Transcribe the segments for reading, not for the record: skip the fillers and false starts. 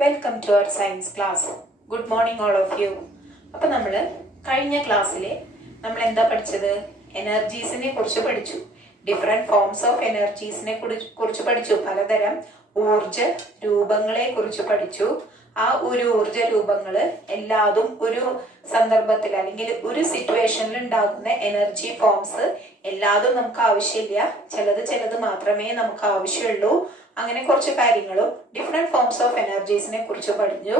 Welcome to our science class. Good morning all of you. അപ്പൊ നമ്മള് കഴിഞ്ഞ ക്ലാസ്സില് നമ്മൾ എന്താ പഠിച്ചത്? എനർജീസിനെ കുറിച്ച് പഠിച്ചു. ഡിഫറെന്റ് ഫോംസ് ഓഫ് എനർജീസിനെ കുറിച്ച് പഠിച്ചു. പലതരം ഊർജ രൂപങ്ങളെ കുറിച്ച് പഠിച്ചു. ആ ഒരു ഊർജ രൂപങ്ങള് എല്ലാതും ഒരു സന്ദർഭത്തിൽ അല്ലെങ്കിൽ ഒരു സിറ്റുവേഷനിൽ ഉണ്ടാകുന്ന എനർജി ഫോംസ് എല്ലാതും നമുക്ക് ആവശ്യമില്ല. ചിലത് മാത്രമേ നമുക്ക് ആവശ്യമുള്ളൂ. അങ്ങനെ കുറച്ച് കാര്യങ്ങളും ഡിഫറെന്റ് ഫോംസ് ഓഫ് എനർജീസിനെ കുറിച്ച് പഠിച്ചു.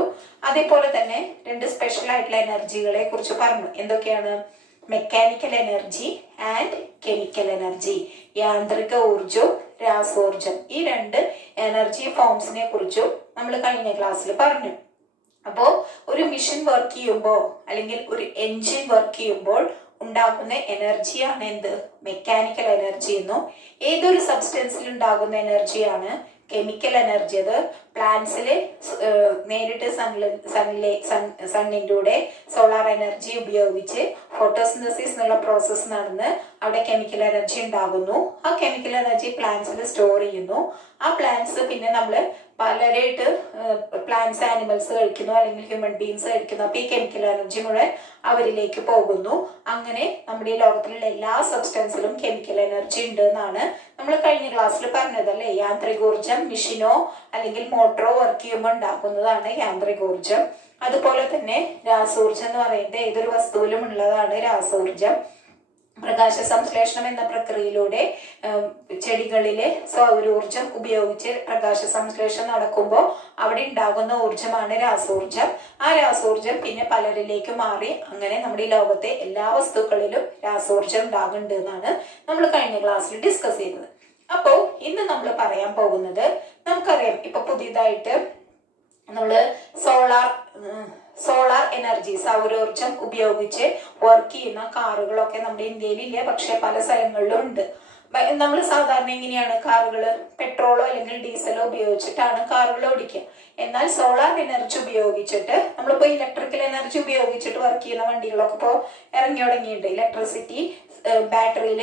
അതേപോലെ തന്നെ രണ്ട് സ്പെഷ്യൽ ആയിട്ടുള്ള എനർജികളെ കുറിച്ച് പറഞ്ഞു. എന്തൊക്കെയാണ്? Mechanical energy and chemical energy. യാന്ത്രിക ഊർജവും രാസോർജം. ഈ രണ്ട് എനർജി ഫോംസിനെ കുറിച്ചും നമ്മൾ കഴിഞ്ഞ ക്ലാസ്സിൽ പറഞ്ഞു. അപ്പോ ഒരു മെഷീൻ വർക്ക് ചെയ്യുമ്പോൾ അല്ലെങ്കിൽ ഒരു എൻജിൻ വർക്ക് ചെയ്യുമ്പോൾ ഉണ്ടാകുന്ന എനർജിയാണ് എന്ത്? മെക്കാനിക്കൽ എനർജി എന്നും. ഏതൊരു സബ്സ്റ്റൻസിൽ ഉണ്ടാകുന്ന എനർജിയാണ് കെമിക്കൽ എനർജി. അത് പ്ലാന്റ്സില് നേരിട്ട് സണ്ണിൻ്റെ കൂടെ സോളാർ എനർജി ഉപയോഗിച്ച് ഫോട്ടോസിന്തസിസ് എന്നുള്ള പ്രോസസ്സ് നടന്ന് അവിടെ കെമിക്കൽ എനർജി ഉണ്ടാകുന്നു. ആ കെമിക്കൽ എനർജി പ്ലാന്റ്സിൽ സ്റ്റോർ ചെയ്യുന്നു. ആ പ്ലാന്റ്സ് പിന്നെ നമ്മള് പലരായിട്ട് പ്ലാന്റ്സ് ആനിമൽസ് കഴിക്കുന്നു അല്ലെങ്കിൽ ഹ്യൂമൻ ബീങ്സ് കഴിക്കുന്നു. അപ്പൊ ഈ കെമിക്കൽ എനർജി മുഴുവൻ അവരിലേക്ക് പോകുന്നു. അങ്ങനെ നമ്മുടെ ഈ ലോകത്തിലുള്ള എല്ലാ സബ്സ്റ്റൻസിലും കെമിക്കൽ എനർജി ഉണ്ട് എന്നാണ് നമ്മൾ കഴിഞ്ഞ ക്ലാസ്സിൽ പറഞ്ഞത് അല്ലെ. യാന്ത്രികോർജം മെഷീനോ അല്ലെങ്കിൽ മോട്ടറോ വർക്ക് ചെയ്യുമ്പോൾ ഉണ്ടാക്കുന്നതാണ് യാന്ത്രികോർജം. അതുപോലെ തന്നെ രാസോർജം എന്ന് പറയുന്നത് ഏതൊരു വസ്തുവിലും ഉള്ളതാണ് രാസോർജം. പ്രകാശ സംശ്ലേഷണം എന്ന പ്രക്രിയയിലൂടെ ചെടികളിലെ സൗരോർജം ഉപയോഗിച്ച് പ്രകാശ സംശ്ലേഷണം നടക്കുമ്പോൾ അവിടെ ഉണ്ടാകുന്ന ഊർജമാണ് രാസോർജം. ആ രാസോർജം പിന്നെ പലരിലേക്ക് മാറി അങ്ങനെ നമ്മുടെ ഈ ലോകത്തെ എല്ലാ വസ്തുക്കളിലും രാസോർജം ഉണ്ടാകുന്നുണ്ട് എന്നാണ് നമ്മൾ കഴിഞ്ഞ ക്ലാസ്സിൽ ഡിസ്കസ് ചെയ്തത്. അപ്പോ ഇന്ന് നമ്മൾ പറയാൻ പോകുന്നത്, നമുക്കറിയാം ഇപ്പൊ പുതിയതായിട്ട് നമ്മള് സോളാർ എനർജി സൗരോർജം ഉപയോഗിച്ച് വർക്ക് ചെയ്യുന്ന കാറുകളൊക്കെ നമ്മുടെ ഇന്ത്യയിൽ ഇല്ല, പക്ഷെ പല സ്ഥലങ്ങളിലും ഉണ്ട്. നമ്മൾ സാധാരണ എങ്ങനെയാണ് കാറുകള് പെട്രോളോ അല്ലെങ്കിൽ ഡീസലോ ഉപയോഗിച്ചിട്ടാണ് കാറുകൾ ഓടിക്കുക. എന്നാൽ സോളാർ എനർജി ഉപയോഗിച്ചിട്ട് നമ്മളിപ്പോ ഇലക്ട്രിക്കൽ എനർജി ഉപയോഗിച്ചിട്ട് വർക്ക് ചെയ്യുന്ന വണ്ടികളൊക്കെ ഇപ്പോൾ ഇറങ്ങി തുടങ്ങിയിട്ടുണ്ട്. ഇലക്ട്രിസിറ്റി ബാറ്ററിയിൽ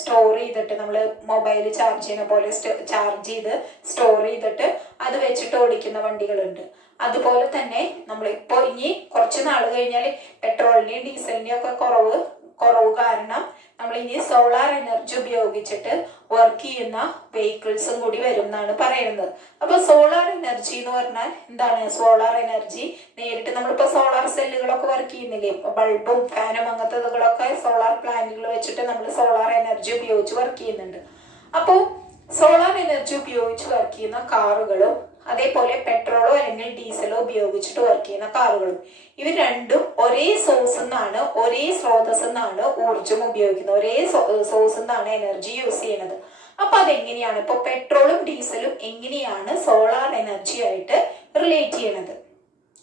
സ്റ്റോർ ചെയ്തിട്ട് നമ്മൾ മൊബൈൽ ചാർജ് ചെയ്യുന്ന പോലെ ചാർജ് ചെയ്ത് സ്റ്റോർ ചെയ്തിട്ട് അത് വെച്ചിട്ട് ഓടിക്കുന്ന വണ്ടികളുണ്ട്. അതുപോലെ തന്നെ നമ്മളിപ്പോ ഇനി കുറച്ച് നാൾ കഴിഞ്ഞാൽ പെട്രോളിന്റെയും ഡീസലിന്റെയും ഒക്കെ കുറവ് കാരണം നമ്മൾ ഇനി സോളാർ എനർജി ഉപയോഗിച്ചിട്ട് വർക്ക് ചെയ്യുന്ന വെഹിക്കിൾസും കൂടി വരും എന്നാണ് പറയുന്നത്. അപ്പൊ സോളാർ എനർജി എന്ന് പറഞ്ഞാൽ എന്താണ്? സോളാർ എനർജി നേരിട്ട് നമ്മളിപ്പോ സോളാർ സെല്ലുകളൊക്കെ വർക്ക് ചെയ്യുന്നില്ലേ, ബൾബും ഫാനും അങ്ങനത്തതുകളൊക്കെ സോളാർ പ്ലാന്റുകൾ വെച്ചിട്ട് നമ്മൾ സോളാർ എനർജി ഉപയോഗിച്ച് വർക്ക് ചെയ്യുന്നുണ്ട്. അപ്പോൾ സോളാർ എനർജി ഉപയോഗിച്ച് വർക്ക് ചെയ്യുന്ന കാറുകളും അതേപോലെ പെട്രോളോ അല്ലെങ്കിൽ ഡീസലോ ഉപയോഗിച്ചിട്ട് വർക്ക് ചെയ്യുന്ന കാറുകളും ഇവർ രണ്ടും ഒരേ സ്രോതസ്സിൽ നിന്നാണ് ഊർജം ഉപയോഗിക്കുന്നത്. ഒരേ സോഴ്സിൽ നിന്നാണ് എനർജി യൂസ് ചെയ്യുന്നത്. അപ്പൊ അതെങ്ങനെയാണ് ഇപ്പൊ പെട്രോളും ഡീസലും എങ്ങനെയാണ് സോളാർ എനർജി ആയിട്ട് റിലേറ്റ് ചെയ്യണത്?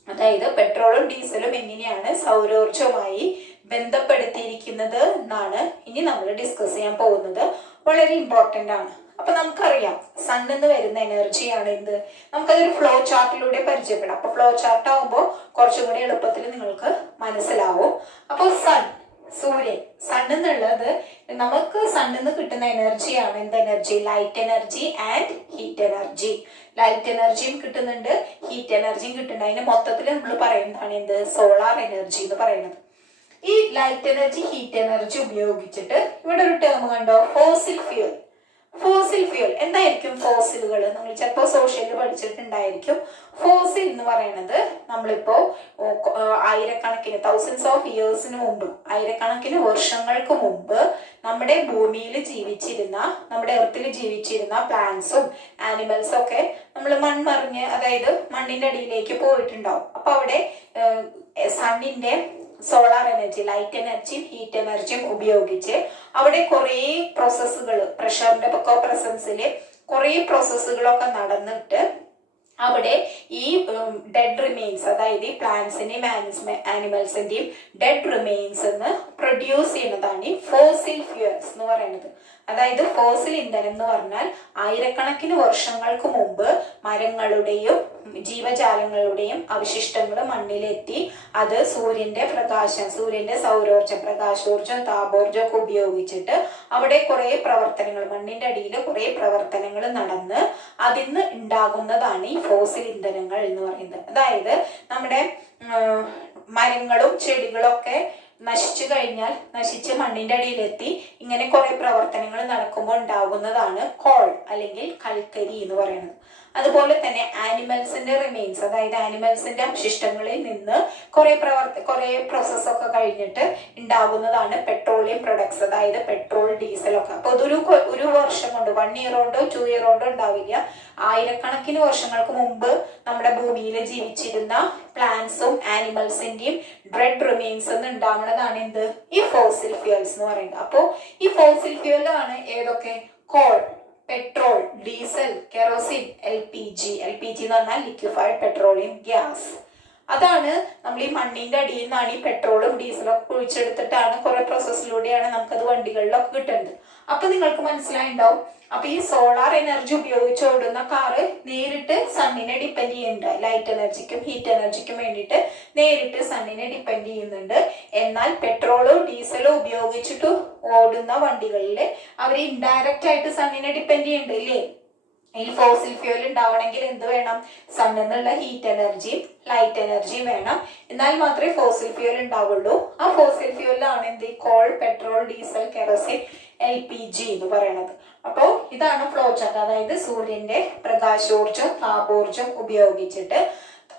അതായത് പെട്രോളും ഡീസലും എങ്ങനെയാണ് സൗരോർജവുമായി ബന്ധപ്പെടുത്തിയിരിക്കുന്നത് എന്നാണ് ഇനി നമ്മൾ ഡിസ്കസ് ചെയ്യാൻ പോകുന്നത്. വളരെ ഇമ്പോർട്ടന്റ് ആണ്. അപ്പൊ നമുക്കറിയാം സണ്ണിൽ നിന്ന് വരുന്ന എനർജിയാണ് എന്ത്? നമുക്കതൊരു ഫ്ലോ ചാർട്ടിലൂടെ പരിചയപ്പെടാം. അപ്പൊ ഫ്ലോ ചാർട്ട് ആവുമ്പോൾ കുറച്ചും കൂടി എളുപ്പത്തിൽ നിങ്ങൾക്ക് മനസ്സിലാവും. അപ്പൊ സൂര്യൻ സണ്ണിൽ നിന്നുള്ളത് നമുക്ക് സണ്ണിൽ നിന്ന് കിട്ടുന്ന എനർജിയാണ് എന്ത് energy? Light energy and heat energy. Light എനർജിയും കിട്ടുന്നുണ്ട്, ഹീറ്റ് എനർജിയും കിട്ടുന്നുണ്ട്. അതിന് മൊത്തത്തിൽ നമ്മൾ പറയുന്നതാണ് എന്ത്? സോളാർ എനർജി എന്ന് പറയുന്നത്. ഈ ലൈറ്റ് എനർജി ഹീറ്റ് എനർജി ഉപയോഗിച്ചിട്ട് ഇവിടെ ഒരു ടേം കണ്ടോ? Fossil fuel. എന്തായിരിക്കും ഫോസിലുകൾ? നമ്മൾ ചിലപ്പോൾ സോഷ്യലിൽ പഠിച്ചിട്ടുണ്ടായിരിക്കും. ഫോസിൽ എന്ന് പറയുന്നത് നമ്മളിപ്പോ ആയിരക്കണക്കിന് തൗസൻഡ്സ് ഓഫ് ഇയേഴ്സിന് മുമ്പ്, ആയിരക്കണക്കിന് വർഷങ്ങൾക്ക് മുമ്പ് നമ്മുടെ ഭൂമിയിൽ നമ്മുടെ എർത്തിൽ ജീവിച്ചിരുന്ന പ്ലാന്റ്സും ആനിമൽസും ഒക്കെ നമ്മൾ മൺമറിഞ്ഞ്, അതായത് മണ്ണിന്റെ അടിയിലേക്ക് പോയിട്ടുണ്ടാവും. അപ്പൊ അവിടെ സണ്ണിന്റെ സോളാർ എനർജി, ലൈറ്റ് എനർജിയും ഹീറ്റ് എനർജിയും ഉപയോഗിച്ച് അവിടെ കുറെ പ്രോസസ്സുകൾ, പ്രഷറിന്റെ ഒക്കെ പ്രസൻസിൽ കുറെ പ്രോസസ്സുകളൊക്കെ നടന്നിട്ട് അവിടെ ഈ ഡെഡ് റിമെയിൻസ്, അതായത് ഈ പ്ലാന്റ്സിന്റെയും ആനിമൽസിന്റെയും ഡെഡ് റിമെയിൻസ് എന്ന് പ്രൊഡ്യൂസ് ചെയ്യുന്നതാണ് ഈ ഫോസിൽ ഫ്യൂൽസ് എന്ന് പറയുന്നത്. അതായത് ഫോസിൽ ഇന്ധനം എന്ന് പറഞ്ഞാൽ ആയിരക്കണക്കിന് വർഷങ്ങൾക്ക് മുമ്പ് മരങ്ങളുടെയും ജീവജാലങ്ങളുടെയും അവശിഷ്ടങ്ങൾ മണ്ണിലെത്തി അത് സൂര്യന്റെ പ്രകാശം, സൂര്യന്റെ സൗരോർജം, പ്രകാശോർജം, താപോർജം ഒക്കെ ഉപയോഗിച്ചിട്ട് അവിടെ കുറെ പ്രവർത്തനങ്ങൾ, മണ്ണിന്റെ അടിയിൽ കുറെ പ്രവർത്തനങ്ങൾ നടന്ന് അതിന്ന് ഉണ്ടാകുന്നതാണ് ഈ ഫോസിൽ ഇന്ധനങ്ങൾ എന്ന് പറയുന്നത്. അതായത് നമ്മുടെ മരങ്ങളും ചെടികളും ഒക്കെ നശിച്ചു കഴിഞ്ഞാൽ നശിച്ച് മണ്ണിന്റെ അടിയിലെത്തി ഇങ്ങനെ കുറെ പ്രവർത്തനങ്ങൾ നടക്കുമ്പോൾ ഉണ്ടാകുന്നതാണ് കോൾ അല്ലെങ്കിൽ കൽക്കരി എന്ന് പറയുന്നത്. അതുപോലെ തന്നെ ആനിമൽസിന്റെ റിമെയിൻസ്, അതായത് ആനിമൽസിന്റെ അവശിഷ്ടങ്ങളിൽ നിന്ന് കുറെ പ്രോസസ് ഒക്കെ കഴിഞ്ഞിട്ട് ഉണ്ടാകുന്നതാണ് പെട്രോളിയം പ്രൊഡക്ട്സ്, അതായത് പെട്രോൾ, ഡീസൽ ഒക്കെ. അപ്പൊ ഒരു വർഷം കൊണ്ട്, 1 ഇയർ കൊണ്ടോ 2 ഇയർ കൊണ്ടോ ഉണ്ടാവില്ല. ആയിരക്കണക്കിന് വർഷങ്ങൾക്ക് മുമ്പ് നമ്മുടെ ഭൂമിയിൽ ജീവിച്ചിരുന്ന പ്ലാന്റ്സും ആനിമൽസിന്റെയും ഡെഡ് റിമെയിൻസ് ഉണ്ടാവുന്നതാണ് എന്ത്, ഈ ഫോസിൽ ഫ്യൂൽസ് എന്ന് പറയുന്നത്. അപ്പോ ഈ ഫോസിൽ ഫ്യൂൽ ആണ് ഏതൊക്കെ? Call, petrol, diesel, kerosene, LPG എന്ന് പറഞ്ഞാൽ ലിക്വിഫൈഡ് പെട്രോളിയം ഗ്യാസ്. അതാണ് നമ്മൾ ഈ മണ്ണിന്റെ അടിയിൽ നിന്നാണ് ഈ പെട്രോളും ഡീസലും ഒക്കെ കുഴിച്ചെടുത്തിട്ടാണ് കുറെ പ്രോസസ്സിലൂടെയാണ് നമുക്കത് വണ്ടികളിലൊക്കെ കിട്ടുന്നത്. അപ്പൊ നിങ്ങൾക്ക് മനസ്സിലായിണ്ടാവും. അപ്പൊ ഈ സോളാർ എനർജി ഉപയോഗിച്ച് ഓടുന്ന കാറ് നേരിട്ട് സണ്ണിനെ ഡിപ്പെൻഡ് ചെയ്യുന്നുണ്ട്. ലൈറ്റ് എനർജിക്കും ഹീറ്റ് എനർജിക്കും വേണ്ടിയിട്ട് നേരിട്ട് സണ്ണിനെ ഡിപ്പെൻഡ് ചെയ്യുന്നുണ്ട്. എന്നാൽ പെട്രോളോ ഡീസലോ ഉപയോഗിച്ചിട്ട് ഓടുന്ന വണ്ടികളിൽ അവർ ഇൻഡയറക്റ്റ് ആയിട്ട് സണ്ണിനെ ഡിപ്പെൻഡ് ചെയ്യുന്നുണ്ട് ഇല്ലേ? ഈ ഫോസിൽ ഫ്യൂൽ ഉണ്ടാവണമെങ്കിൽ എന്ത് വേണം? സണ്ണിൽ നിന്നുള്ള ഹീറ്റ് എനർജിയും ലൈറ്റ് എനർജിയും വേണം. എന്നാൽ മാത്രമേ ഫോസിൽ ഫ്യൂൽ ഉണ്ടാവുള്ളൂ. ആ ഫോസിൽ ഫ്യൂലാണ് എന്ത്? Call, petrol, diesel, kerosene, LPG എന്ന് പറയുന്നത്. അപ്പോ ഇതാണ് ഫ്ലോ ചാർട്ട്. അതായത് സൂര്യന്റെ പ്രകാശോർജം, താപോർജം ഉപയോഗിച്ചിട്ട്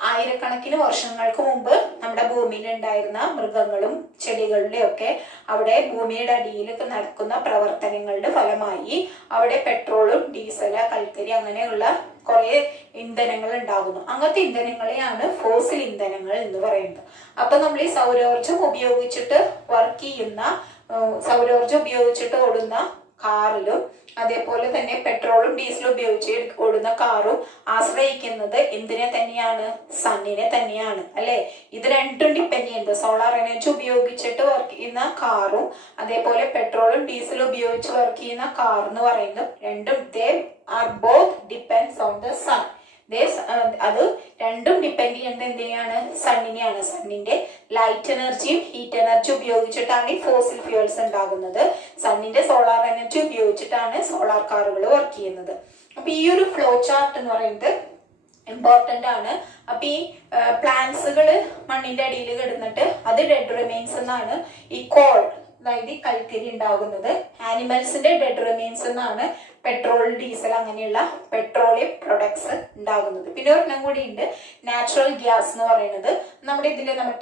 ആയിരക്കണക്കിന് വർഷങ്ങൾക്ക് മുമ്പ് നമ്മുടെ ഭൂമിയിൽ ഉണ്ടായിരുന്ന മൃഗങ്ങളും ചെടികളുടെ ഒക്കെ അവിടെ ഭൂമിയുടെ അടിയിൽ നടക്കുന്ന പ്രവർത്തനങ്ങളുടെ ഫലമായി അവിടെ പെട്രോളും ഡീസല്, കൽക്കരി അങ്ങനെയുള്ള കുറെ ഇന്ധനങ്ങൾ ഉണ്ടാകുന്നു. അങ്ങനത്തെ ഇന്ധനങ്ങളെയാണ് ഫോസിൽ ഇന്ധനങ്ങൾ എന്ന് പറയുന്നത്. അപ്പൊ നമ്മൾ ഈ സൗരോർജം ഉപയോഗിച്ചിട്ട് ഓടുന്ന കാറിലും അതേപോലെ തന്നെ പെട്രോളും ഡീസലും ഉപയോഗിച്ച് ഓടുന്ന കാറും ആശ്രയിക്കുന്നത് എന്തിനെ തന്നെയാണ്? സണ്ണിനെ തന്നെയാണ് അല്ലെ? ഇത് രണ്ടും ഡിപ്പെൻഡ് ചെയ്യുന്നത്. സോളാർ എനർജി ഉപയോഗിച്ചിട്ട് വർക്ക് ചെയ്യുന്ന കാറും അതേപോലെ പെട്രോളും ഡീസലും ഉപയോഗിച്ച് വർക്ക് ചെയ്യുന്ന കാർ എന്ന് പറയുന്നത് രണ്ടും they are both depends on the sun. അത് രണ്ടും ഡിപ്പെൻഡ് ചെയ്യുന്നത് എന്തിനെയാണ്? സണ്ണിനെയാണ്. സണ്ണിന്റെ ലൈറ്റ് എനർജിയും ഹീറ്റ് എനർജി ഉപയോഗിച്ചിട്ടാണ് ഈ ഫോസിൽ ഫ്യൂൽസ് ഉണ്ടാകുന്നത്. സണ്ണിന്റെ സോളാർ എനർജി ഉപയോഗിച്ചിട്ടാണ് സോളാർ കാറുകൾ വർക്ക് ചെയ്യുന്നത്. അപ്പൊ ഈ ഒരു ഫ്ലോ ചാർട്ട് എന്ന് പറയുന്നത് ഇമ്പോർട്ടന്റ് ആണ്. അപ്പൊ ഈ പ്ലാന്റ്സുകള് മണ്ണിന്റെ അടിയിൽ കിടന്നിട്ട് അത് ഡെഡ് റിമെയിൻസ് എന്നാണ് ഈ കോൾ, അതായത് ഈ കൽക്കരി ഉണ്ടാകുന്നത്. ആനിമൽസിന്റെ ഡെഡ് റിമെയിൻസ് എന്നാണ് പെട്രോൾ, ഡീസൽ അങ്ങനെയുള്ള പെട്രോളിയം പ്രൊഡക്ട്സ് ഉണ്ടാകുന്നത്. പിന്നെ ഒരെണ്ണം കൂടി ഉണ്ട്, നാച്ചുറൽ ഗ്യാസ് എന്ന് പറയുന്നത്. നമ്മുടെ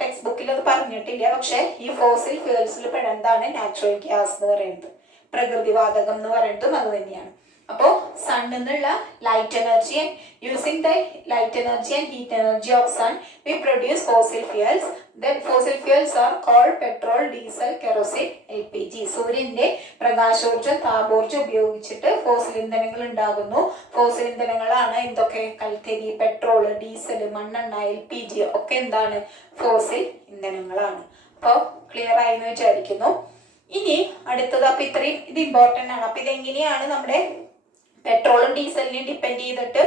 ടെക്സ്റ്റ് ബുക്കിൽ അത് പറഞ്ഞിട്ടില്ല. പക്ഷെ ഈ ഫോസിൽ ഫ്യൂൽസിൽ പെടുന്നതാണ് നാച്ചുറൽ ഗ്യാസ് എന്ന് പറയുന്നത്. പ്രകൃതിവാതകം എന്ന് പറയുന്നതും അത് തന്നെയാണ്. അപ്പോ സണ്ണിൽ നിന്നുള്ള light energy, using the light energy and heat energy of sun we produce fossil fuels. Then fossil fuels are called petrol, diesel, kerosene, LPG. സൂര്യന്റെ പ്രകാശോർജം, താപോർജം ഉപയോഗിച്ചിട്ട് ഫോസിൽ ഇന്ധനങ്ങൾ ഉണ്ടാകുന്നു. ഫോസിൽ ഇന്ധനങ്ങളാണ് എന്തൊക്കെ? കൽക്കരി, പെട്രോൾ, ഡീസൽ, മണ്ണെണ്ണ, LPG ഒക്കെ എന്താണ്? ഫോസിൽ ഇന്ധനങ്ങളാണ്. അപ്പൊ ക്ലിയർ ആയി എന്ന് വിചാരിക്കുന്നു. ഇനി അടുത്തത്, അപ്പൊ ഇത്രയും ഇത് ഇമ്പോർട്ടന്റ് ആണ്. അപ്പൊ ഇതെങ്ങനെയാണ് നമ്മുടെ പെട്രോളും ഡീസലിനെയും ഡിപ്പെൻഡ് ചെയ്തിട്ട്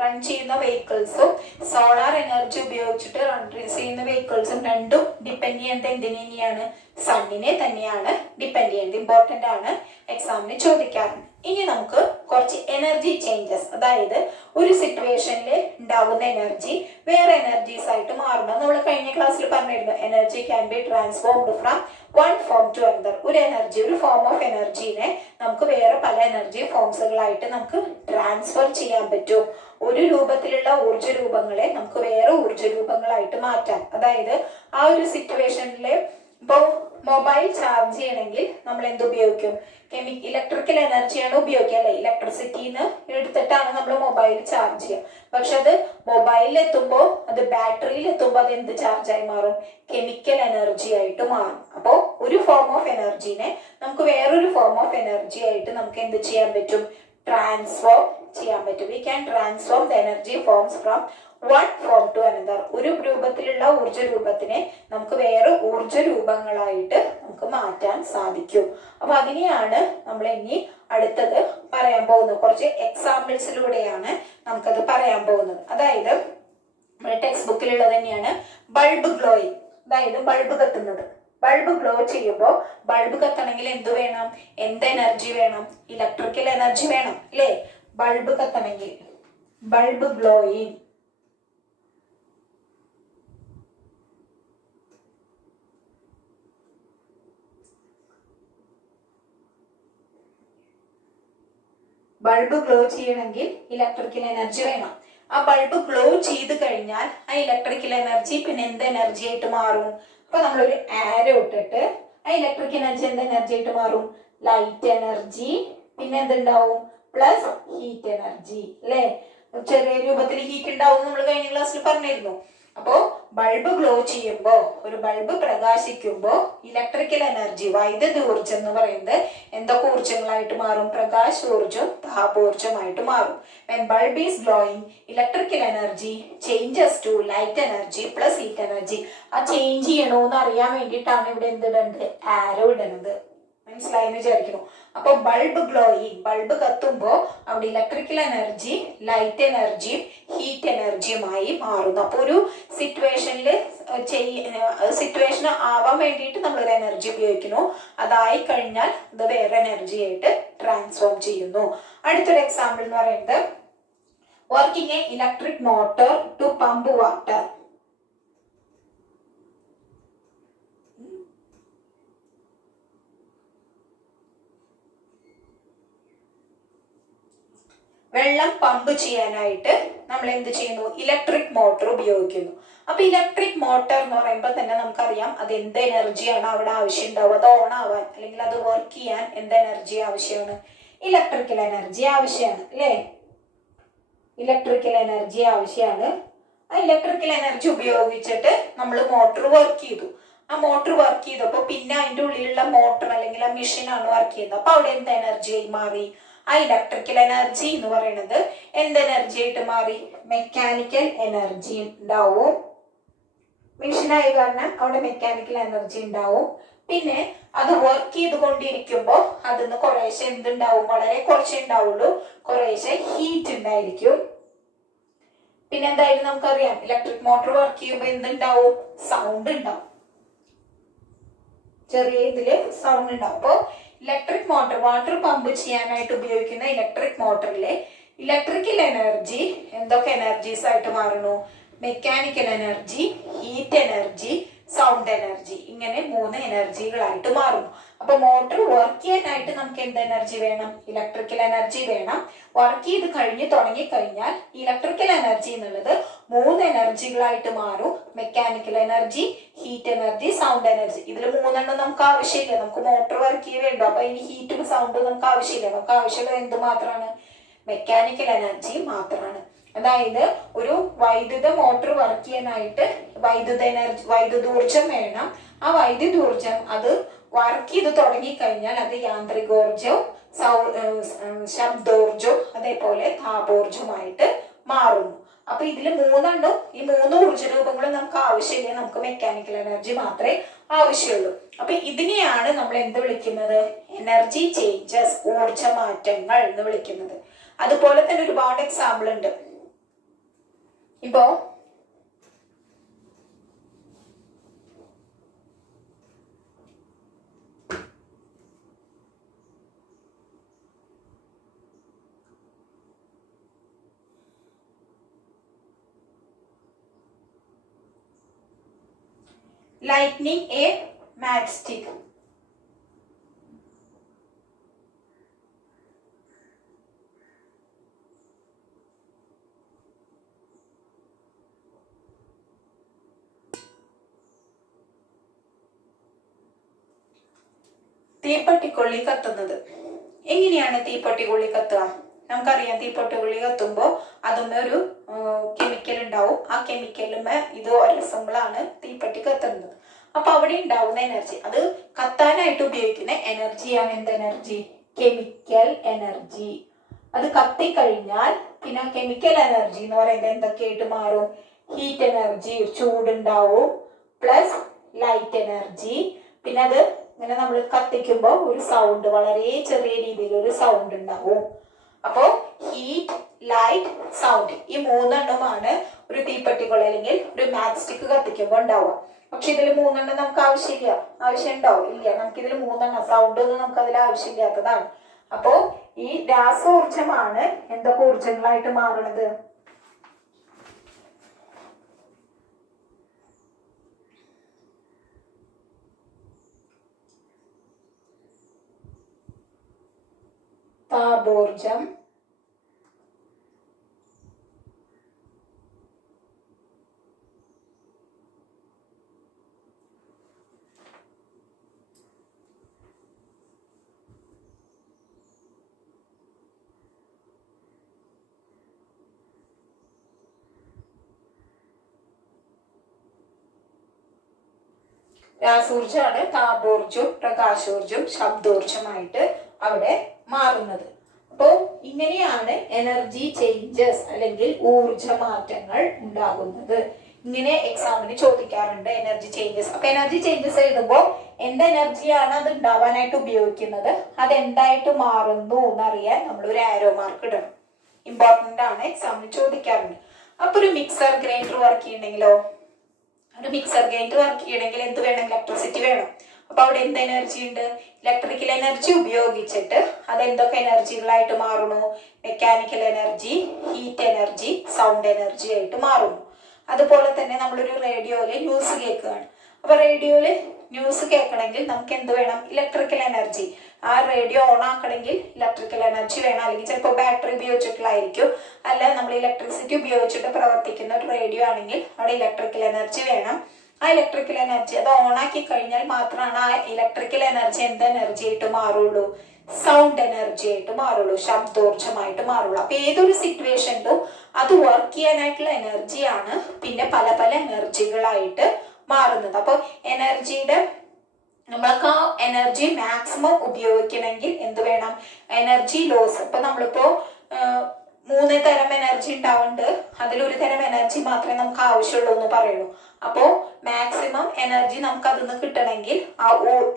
റൺ ചെയ്യുന്ന വെഹിക്കിൾസും സോളാർ എനർജി ഉപയോഗിച്ചിട്ട് റൺ ചെയ്യുന്ന വെഹിക്കിൾസും രണ്ടും ഡിപ്പെൻഡ് ചെയ്യുന്നത് എന്തിനെ തന്നെയാണ്? സണ്ണിനെ തന്നെയാണ് ഡിപ്പെൻഡ് ചെയ്യുന്നത്. ഇമ്പോർട്ടന്റ് ആണ്, എക്സാമിന് ചോദിക്കാറുണ്ട്. ഇനി നമുക്ക് കുറച്ച് എനർജി ചേഞ്ചസ്, അതായത് ഒരു സിറ്റുവേഷനിൽ ഉണ്ടാകുന്ന എനർജി വേറെ എനർജീസ് ആയിട്ട് മാറണം. നമ്മൾ കഴിഞ്ഞ ക്ലാസ്സിൽ പറഞ്ഞിരുന്നു, energy can be transformed from one form to another. ഒരു എനർജി, ഒരു ഫോം ഓഫ് എനർജീനെ നമുക്ക് വേറെ പല എനർജി ഫോംസുകളായിട്ട് നമുക്ക് ട്രാൻസ്ഫർ ചെയ്യാൻ പറ്റും. ഒരു രൂപത്തിലുള്ള ഊർജ്ജ രൂപങ്ങളെ നമുക്ക് വേറെ ഊർജ്ജ രൂപങ്ങളായിട്ട് മാറ്റാം. അതായത് ആ ഒരു സിറ്റുവേഷനിൽ ഇപ്പോ മൊബൈൽ ചാർജ് ചെയ്യണമെങ്കിൽ നമ്മൾ എന്ത് ഉപയോഗിക്കും? ഇലക്ട്രിക്കൽ എനർജിയാണ് ഉപയോഗിക്കുക അല്ലെ? ഇലക്ട്രിസിറ്റിന്ന് എടുത്തിട്ടാണ് നമ്മൾ മൊബൈൽ ചാർജ് ചെയ്യുക. പക്ഷെ അത് മൊബൈലിൽ എത്തുമ്പോൾ, അത് ബാറ്ററിയിൽ എത്തുമ്പോൾ അത് എന്ത് ചാർജായി മാറും? കെമിക്കൽ എനർജി ആയിട്ട് മാറും. അപ്പോൾ ഒരു ഫോം ഓഫ് എനർജീനെ നമുക്ക് വേറൊരു ഫോം ഓഫ് എനർജി ആയിട്ട് നമുക്ക് എന്ത് ചെയ്യാൻ പറ്റും? ട്രാൻസ്ഫോം ചെയ്യാൻ പറ്റും. We can transform the energy forms from one form to another. ഒരു രൂപത്തിലുള്ള ഊർജ്ജ രൂപത്തിനെ നമുക്ക് വേറെ ഊർജ്ജ രൂപങ്ങളായിട്ട് നമുക്ക് മാറ്റാൻ സാധിക്കും. അപ്പൊ അതിനെയാണ് നമ്മൾ ഇനി അടുത്തത് പറയാൻ പോകുന്നത്. കുറച്ച് എക്സാമ്പിൾസിലൂടെയാണ് നമുക്കത് പറയാൻ പോകുന്നത്. അതായത് നമ്മുടെ ടെക്സ്റ്റ് ബുക്കിലുള്ളത് തന്നെയാണ് ബൾബ് ഗ്ലോയിങ്. അതായത് ബൾബ് കത്തുന്നത്. ബൾബ് ഗ്ലോ ചെയ്യുമ്പോൾ ബൾബ് കത്തണമെങ്കിൽ എന്ത് വേണം? എന്ത് എനർജി വേണം? ഇലക്ട്രിക്കൽ എനർജി വേണം അല്ലേ? ബൾബ് കത്തണമെങ്കിൽ ബൾബ് ഗ്ലോയിങ് ബൾബ് ഗ്ലോ ചെയ്യണമെങ്കിൽ ഇലക്ട്രിക്കൽ എനർജി വേണം. ആ ബൾബ് ഗ്ലോ ചെയ്ത് കഴിഞ്ഞാൽ ആ ഇലക്ട്രിക്കൽ എനർജി പിന്നെ എന്ത് എനർജി ആയിട്ട് മാറും? അപ്പൊ നമ്മളൊരു ആരോ ഇട്ടിട്ട് ആ ഇലക്ട്രിക് എനർജി എന്ത് എനർജി ആയിട്ട് മാറും? ലൈറ്റ് എനർജി, പിന്നെ എന്തുണ്ടാവും? പ്ലസ് ഹീറ്റ് എനർജി അല്ലെ? ചെറിയ രൂപത്തിൽ ഹീറ്റ് ഉണ്ടാവും നമ്മൾ കഴിഞ്ഞ ക്ലാസ്സിൽ പറഞ്ഞിരുന്നു. അപ്പോ ബൾബ് ഗ്ലോ ചെയ്യുമ്പോ, ഒരു ബൾബ് പ്രകാശിക്കുമ്പോ ഇലക്ട്രിക്കൽ എനർജി, വൈദ്യുതി ഊർജം എന്ന് പറയുന്നത് എന്തൊക്കെ ഊർജങ്ങളായിട്ട് മാറും? പ്രകാശോർജം, താപോർജമായിട്ട് മാറും. When bulb is glowing, electrical energy changes to light energy plus heat energy. ആ ചേഞ്ച് ചെയ്യണോന്ന് അറിയാൻ വേണ്ടിയിട്ടാണ് ഇവിടെ എന്തിടുന്നത്? ആരോ ഇടുന്നത്. മനസ്സിലായെന്ന് വിചാരിക്കുന്നു. അപ്പൊ ബൾബ് ഗ്ലോയിങ്, ബൾബ് കത്തുമ്പോ അവിടെ ഇലക്ട്രിക്കൽ എനർജി, ലൈറ്റ് എനർജിയും ഹീറ്റ് എനർജിയുമായി മാറുന്നു. അപ്പൊ ഒരു സിറ്റുവേഷൻ ആവാൻ വേണ്ടിയിട്ട് നമ്മളൊരു എനർജി ഉപയോഗിക്കുന്നു. അതായി കഴിഞ്ഞാൽ ഇത് വേറെ എനർജി ആയിട്ട് ട്രാൻസ്ഫോം ചെയ്യുന്നു. അടുത്തൊരു എക്സാമ്പിൾ എന്ന് പറയുന്നത് working a electric motor to pump water. വെള്ളം പമ്പ് ചെയ്യാനായിട്ട് നമ്മൾ എന്ത് ചെയ്യുന്നു? ഇലക്ട്രിക് മോട്ടോർ ഉപയോഗിക്കുന്നു. അപ്പൊ ഇലക്ട്രിക് മോട്ടോർ എന്ന് പറയുമ്പോൾ തന്നെ നമുക്കറിയാം അത് എന്ത് എനർജിയാണ് അവിടെ ആവശ്യം ഉണ്ടാവുക? അത് ഓൺ ആവാൻ അല്ലെങ്കിൽ അത് വർക്ക് ചെയ്യാൻ എന്ത് എനർജി ആവശ്യമാണ്? ഇലക്ട്രിക്കൽ എനർജി ആവശ്യമാണ് അല്ലേ? ഇലക്ട്രിക്കൽ എനർജി ആവശ്യമാണ്. ആ ഇലക്ട്രിക്കൽ എനർജി ഉപയോഗിച്ചിട്ട് നമ്മൾ മോട്ടോർ വർക്ക് ചെയ്തു. ആ മോട്ടോർ വർക്ക് ചെയ്തപ്പോൾ പിന്നെ അതിന്റെ ഉള്ളിലുള്ള മോട്ടോർ അല്ലെങ്കിൽ ആ മെഷീനാണ് വർക്ക് ചെയ്യുന്നത്. അപ്പൊ അവിടെ എന്ത് എനർജി ആയി മാറി? ആ ഇലക്ട്രിക്കൽ എനർജി എന്ന് പറയുന്നത് എന്ത് എനർജി ആയിട്ട് മാറി? മെക്കാനിക്കൽ എനർജി ഉണ്ടാവും. മെഷീനായ കാരണം അവിടെ മെക്കാനിക്കൽ എനർജി ഉണ്ടാവും. പിന്നെ അത് വർക്ക് ചെയ്തുകൊണ്ടിരിക്കുമ്പോൾ അതിന്ന് കുറേശ്ശെ എന്തുണ്ടാവും? വളരെ കുറച്ചേ ഉണ്ടാവുള്ളൂ, കുറേശ്ശെ ഹീറ്റ് ഉണ്ടായിരിക്കും. പിന്നെ എന്തായാലും നമുക്കറിയാം ഇലക്ട്രിക് മോട്ടോർ വർക്ക് ചെയ്യുമ്പോൾ എന്തുണ്ടാവും? സൗണ്ട് ഉണ്ടാവും. ചെറിയ ഇതില് സൗണ്ട് ഉണ്ടാവും. അപ്പോ ഇലക്ട്രിക് മോട്ടോർ, വാട്ടർ പമ്പ് ചെയ്യാനായിട്ട് ഉപയോഗിക്കുന്ന ഇലക്ട്രിക് മോട്ടറിലെ ഇലക്ട്രിക്കൽ എനർജി എന്തൊക്കെ എനർജീസ് ആയിട്ട് മാറുന്നു? Mechanical energy, heat energy, sound energy. ഇങ്ങനെ 3 എനർജികളായിട്ട് മാറും. അപ്പൊ മോട്ടോർ വർക്ക് ചെയ്യാനായിട്ട് നമുക്ക് എന്ത് എനർജി വേണം? ഇലക്ട്രിക്കൽ എനർജി വേണം. വർക്ക് ചെയ്ത് തുടങ്ങി കഴിഞ്ഞാൽ ഇലക്ട്രിക്കൽ എനർജി എന്നുള്ളത് 3 എനർജികളായിട്ട് മാറും. Mechanical energy, heat energy, sound energy. ഇതിൽ 3 നമുക്ക് ആവശ്യമില്ല. നമുക്ക് മോട്ടോർ വർക്ക് ചെയ്യേണ്ടു. അപ്പൊ ഇനി ഹീറ്റും സൗണ്ടും നമുക്ക് ആവശ്യമില്ല. നമുക്ക് ആവശ്യമുള്ളത് എന്ത് മാത്രമാണ്? മെക്കാനിക്കൽ എനർജി മാത്രമാണ്. അതായത് ഒരു വൈദ്യുത മോട്ടോർ വർക്ക് ചെയ്യാനായിട്ട് വൈദ്യുതോർജം വേണം. ആ വൈദ്യുതോർജം അത് വർക്ക് ചെയ്ത് തുടങ്ങിക്കഴിഞ്ഞാൽ അത് യാന്ത്രികോർജവും ശബ്ദോർജവും അതേപോലെ താപോർജവുമായിട്ട് മാറുന്നു. അപ്പൊ ഇതിൽ 3 ഈ 3 ഊർജ്ജ രൂപങ്ങളും നമുക്ക് ആവശ്യമില്ല. നമുക്ക് മെക്കാനിക്കൽ എനർജി മാത്രമേ ആവശ്യമുള്ളൂ. അപ്പൊ ഇതിനെയാണ് നമ്മൾ എന്ത് വിളിക്കുന്നത്? എനർജി ചേഞ്ചസ്, ഊർജ മാറ്റങ്ങൾ എന്ന് വിളിക്കുന്നത്. അതുപോലെ തന്നെ ഒരുപാട് എക്സാമ്പിൾ ഉണ്ട്. ഇപ്പോ lightning a matchstick. തീപ്പെട്ടിക്കൊള്ളി കത്തുന്നത്. എങ്ങനെയാണ് തീപ്പെട്ടിക്കൊള്ളി കത്തുക? നമുക്കറിയാം തീപ്പെട്ടിക്കൊള്ളി കത്തുമ്പോൾ അതുമ്മേ ഒരു കെമിക്കൽ ഉണ്ടാവും. ആ കെമിക്കലുമേ ഇത് ഒരസമ്പിളാണ് തീപ്പെട്ടി കത്തുന്നത്. അപ്പൊ അവിടെ ഉണ്ടാവുന്ന എനർജി, അത് കത്താനായിട്ട് ഉപയോഗിക്കുന്ന എനർജിയാണ് എന്ത് എനർജി? Chemical energy. അത് കത്തിക്കഴിഞ്ഞാൽ പിന്നെ കെമിക്കൽ എനർജി എന്ന് പറയുന്നത് എന്തൊക്കെയായിട്ട് മാറും? ഹീറ്റ് എനർജി, ചൂടുണ്ടാവും, പ്ലസ് ലൈറ്റ് എനർജി. പിന്നെ അത് ഇങ്ങനെ നമ്മൾ കത്തിക്കുമ്പോൾ ഒരു സൗണ്ട്, വളരെ ചെറിയ രീതിയിൽ ഒരു സൗണ്ട് ഉണ്ടാവും. അപ്പോ ഹീറ്റ്, ലൈറ്റ്, സൗണ്ട്, ഈ മൂന്നെണ്ണമാണ് ഒരു തീപ്പെട്ടിക്കുള്ള അല്ലെങ്കിൽ ഒരു മാച്ച് സ്റ്റിക്ക് കത്തിക്കുമ്പോൾ ഉണ്ടാവുക. പക്ഷെ ഇതിൽ മൂന്നെണ്ണം നമുക്ക് ആവശ്യമില്ല. ആവശ്യമുണ്ടോ? ഇല്ല. നമുക്ക് ഇതിൽ മൂന്നെണ്ണം, സൗണ്ട് ഒന്നും നമുക്ക് അതിൽ ആവശ്യമില്ലാത്തതാണ്. അപ്പോ ഈ രാസോർജമാണ് എന്തൊക്കെ ഊർജങ്ങളായിട്ട് മാറണത്? താപോർജം, രാസോർജമാണ് താപോർജവും പ്രകാശോർജവും ശബ്ദോർജമായിട്ട് അവിടെ മാറുന്നത്. അപ്പോൾ ഇങ്ങനെയാണ് എനർജി ചേഞ്ചസ് അല്ലെങ്കിൽ ഊർജമാറ്റങ്ങൾ ഉണ്ടാകുന്നത്. ഇങ്ങനെ എക്സാമിന് ചോദിക്കാറുണ്ട് എനർജി ചേഞ്ചസ്. അപ്പൊ എനർജി ചേഞ്ചസ് എഴുതുമ്പോൾ എന്ത് എനർജിയാണ് അത് ഉണ്ടാവാനായിട്ട് ഉപയോഗിക്കുന്നത്, അതെന്തായിട്ട് മാറുന്നു എന്നറിയാൻ നമ്മൾ ഒരു ആരോ മാർക്ക് ഇടണം. ഇമ്പോർട്ടന്റ് ആണ്, എക്സാമിന് ചോദിക്കാറുണ്ട്. അപ്പൊ ഒരു മിക്സർ ഗ്രൈൻഡർ വർക്ക് ചെയ്യണമെങ്കിലോ, ഒരു മിക്സർ ഗ്രൈൻഡർ വർക്ക് ചെയ്യണമെങ്കിൽ എന്ത് വേണം? ഇലക്ട്രിസിറ്റി വേണം. അപ്പൊ അവിടെ എന്ത് എനർജി ഉണ്ട്? ഇലക്ട്രിക്കൽ എനർജി ഉപയോഗിച്ചിട്ട് അതെന്തൊക്കെ എനർജികളായിട്ട് മാറുന്നു? Mechanical energy, heat energy, sound energy ആയിട്ട് മാറുന്നു. അതുപോലെ തന്നെ നമ്മളൊരു റേഡിയോയില് ന്യൂസ് കേൾക്കുകയാണ്. അപ്പൊ റേഡിയോയില് ന്യൂസ് കേൾക്കണമെങ്കിൽ നമുക്ക് എന്ത് വേണം? Electrical energy. ആ റേഡിയോ ഓൺ ആക്കണമെങ്കിൽ ഇലക്ട്രിക്കൽ എനർജി വേണം. അല്ലെങ്കിൽ ചിലപ്പോൾ ബാറ്ററി ഉപയോഗിച്ചിട്ടുള്ളതായിരിക്കും. അല്ല, നമ്മൾ ഇലക്ട്രിസിറ്റി ഉപയോഗിച്ചിട്ട് പ്രവർത്തിക്കുന്ന ഒരു റേഡിയോ ആണെങ്കിൽ അവിടെ ഇലക്ട്രിക്കൽ എനർജി വേണം. ആ ഇലക്ട്രിക്കൽ എനർജി അത് ഓൺ ആക്കി കഴിഞ്ഞാൽ മാത്രമാണ് ആ ഇലക്ട്രിക്കൽ എനർജി എന്ത് എനർജി ആയിട്ട് മാറുള്ളൂ? സൗണ്ട് എനർജി ആയിട്ട് മാറുള്ളൂ, ശബ്ദോർജമായിട്ട് മാറുള്ളൂ. അപ്പൊ ഏതൊരു സിറ്റുവേഷനിലും അത് വർക്ക് ചെയ്യാനായിട്ടുള്ള എനർജിയാണ് പിന്നെ പല പല എനർജികളായിട്ട് മാറുന്നത്. അപ്പൊ എനർജിയുടെ നമ്മൾക്ക് ആ എനർജി മാക്സിമം ഉപയോഗിക്കണമെങ്കിൽ എന്ത് വേണം? Energy loss. ഇപ്പൊ നമ്മളിപ്പോ 3 തരം എനർജി ഉണ്ടാവുന്നുണ്ട്. അതിലൊരു തരം എനർജി മാത്രമേ നമുക്ക് ആവശ്യമുള്ളൂ എന്ന് പറയുള്ളൂ. അപ്പോ മാക്സിമം എനർജി നമുക്ക് അതിൽ നിന്ന് കിട്ടണമെങ്കിൽ ആ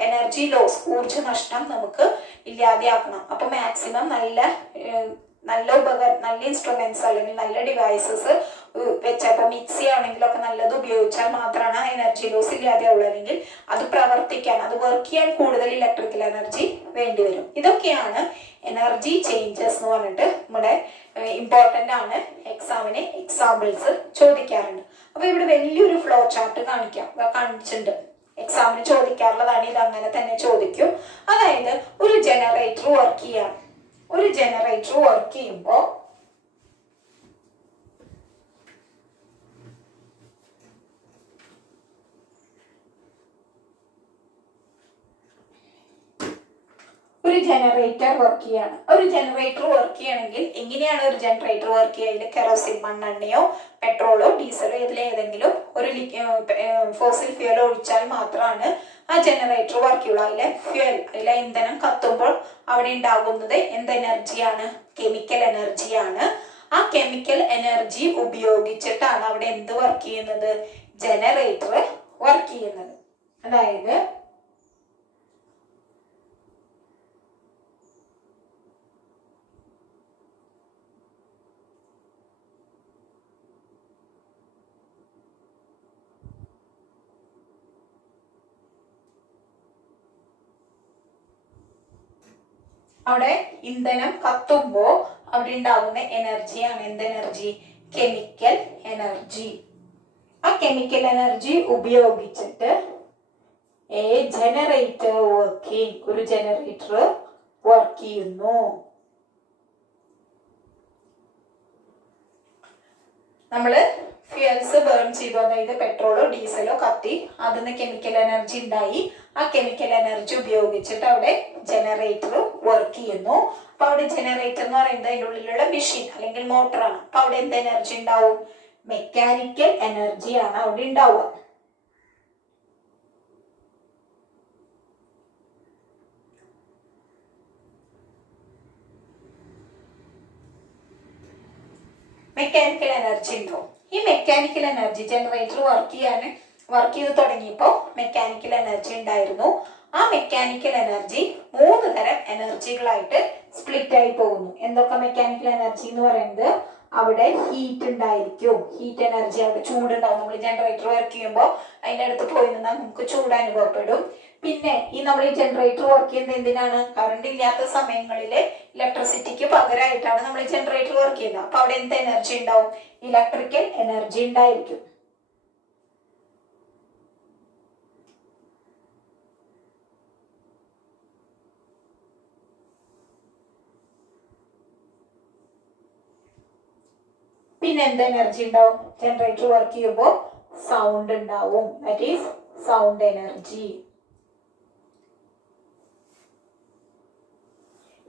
എനർജി ലോസ്, ഊർജ നഷ്ടം നമുക്ക് ഇല്ലാതെയാക്കണം. അപ്പൊ മാക്സിമം നല്ല ഇൻസ്ട്രുമെന്റ്സ് അല്ലെങ്കിൽ നല്ല ഡിവൈസസ് വെച്ചപ്പോ മിക്സി ആണെങ്കിലൊക്കെ നല്ലത് ഉപയോഗിച്ചാൽ മാത്രമാണ് എനർജി ലോസ് ഇല്ലാതെയുള്ളൂ. അല്ലെങ്കിൽ അത് പ്രവർത്തിക്കാൻ, അത് വർക്ക് ചെയ്യാൻ കൂടുതൽ ഇലക്ട്രിക്കൽ എനർജി വേണ്ടി വരും. ഇതൊക്കെയാണ് എനർജി ചേഞ്ചസ് എന്ന് പറഞ്ഞിട്ട് നമ്മുടെ ഇമ്പോർട്ടന്റ് ആണ്. എക്സാമിന് എക്സാമ്പിൾസ് ചോദിക്കാറുണ്ട്. അപ്പൊ ഇവിടെ വലിയൊരു ഫ്ലോ ചാർട്ട് കാണിച്ചിട്ടുണ്ട്. എക്സാമിന് ചോദിക്കാറുള്ളതാണ്. ഇത് അങ്ങനെ തന്നെ ചോദിക്കും. അതായത് ഒരു ജനറേറ്റർ വർക്ക് ചെയ്യാം. ഒരു ജനറേറ്റർ വർക്ക് ചെയ്യുമ്പോൾ ഒരു ജനറേറ്റർ വർക്ക് ചെയ്യാണ്. ഒരു ജനറേറ്റർ വർക്ക് ചെയ്യണമെങ്കിൽ എങ്ങനെയാണ് ഒരു ജനറേറ്റർ വർക്ക് ചെയ്യുക? കെറോസിൻ, മണ്ണെണ്ണയോ പെട്രോളോ ഡീസലോ ഏതെങ്കിലും ഒരു ഫോസിൽ ഫ്യൂൽ ഒഴിച്ചാൽ മാത്രമാണ് ആ ജനറേറ്റർ വർക്ക് ചെയ്യുള്ളൂ. അതിലെ ഇന്ധനം കത്തുമ്പോൾ അവിടെ ഉണ്ടാകുന്നത് എന്ത് എനർജിയാണ്? കെമിക്കൽ എനർജിയാണ്. ആ കെമിക്കൽ എനർജി ഉപയോഗിച്ചിട്ടാണ് അവിടെ എന്ത് വർക്ക് ചെയ്യുന്നത്? ജനറേറ്റർ വർക്ക് ചെയ്യുന്നത്. അതായത് അവിടെ ഇന്ധനം കത്തുമ്പോ അവിടെ ഉണ്ടാകുന്ന എനർജിയാണ് എന്ത് എനർജി? Chemical energy. ആ കെമിക്കൽ എനർജി ഉപയോഗിച്ചിട്ട് ജനറേറ്റർ വർക്കിംഗ്, ഒരു ജനറേറ്റർ വർക്ക് ചെയ്യുന്നു. നമ്മള് ഫ്യൂൽസ് ബേൺ ചെയ്തു, അതായത് പെട്രോളോ ഡീസലോ കത്തി, അതിന് കെമിക്കൽ എനർജി ഉണ്ടായി. ആ കെമിക്കൽ എനർജി ഉപയോഗിച്ചിട്ട് അവിടെ ജനറേറ്റർ വർക്ക് ചെയ്യുന്നു. അപ്പൊ അവിടെ ജനറേറ്റർ എന്ന് പറയുന്നത് അതിൻ്റെ ഉള്ളിലുള്ള മെഷീൻ അല്ലെങ്കിൽ മോട്ടറാണ്. അപ്പൊ അവിടെ എന്ത് എനർജി ഉണ്ടാവും? മെക്കാനിക്കൽ എനർജിയാണ് അവിടെ ഉണ്ടാവുക. മെക്കാനിക്കൽ എനർജി ഉണ്ടാവും. ഈ മെക്കാനിക്കൽ എനർജി ജനറേറ്റർ വർക്ക് ചെയ്ത് തുടങ്ങിയപ്പോൾ മെക്കാനിക്കൽ എനർജി ഉണ്ടായിരുന്നു. ആ മെക്കാനിക്കൽ എനർജി 3 തരം എനർജികളായിട്ട് സ്പ്ലിറ്റ് ആയി പോകുന്നു. എന്തൊക്കെ മെക്കാനിക്കൽ എനർജി എന്ന് പറയുന്നത്? അവിടെ ഹീറ്റ് ഉണ്ടായിരിക്കും, ഹീറ്റ് എനർജി, അവിടെ ചൂടുണ്ടാവും. നമ്മൾ ജനറേറ്റർ വർക്ക് ചെയ്യുമ്പോൾ അതിൻ്റെ അടുത്ത് പോയി നിന്നാൽ നമുക്ക് ചൂട് അനുഭവപ്പെടും. പിന്നെ നമ്മൾ ഈ ജനറേറ്റർ വർക്ക് ചെയ്യുന്നത് എന്തിനാണ്? കറണ്ട് ഇല്ലാത്ത സമയങ്ങളിൽ ഇലക്ട്രിസിറ്റിക്ക് പകരമായിട്ടാണ് നമ്മൾ ജനറേറ്റർ വർക്ക് ചെയ്യുന്നത്. അപ്പൊ അവിടെ എന്ത് എനർജി ഉണ്ടാവും? ഇലക്ട്രിക്കൽ എനർജി ഉണ്ടായിരിക്കും. പിന്നെ എന്ത് എനർജി ഉണ്ടാവും? ജനറേറ്റർ വർക്ക് ചെയ്യുമ്പോൾ സൗണ്ട് ഉണ്ടാവും. That is sound energy.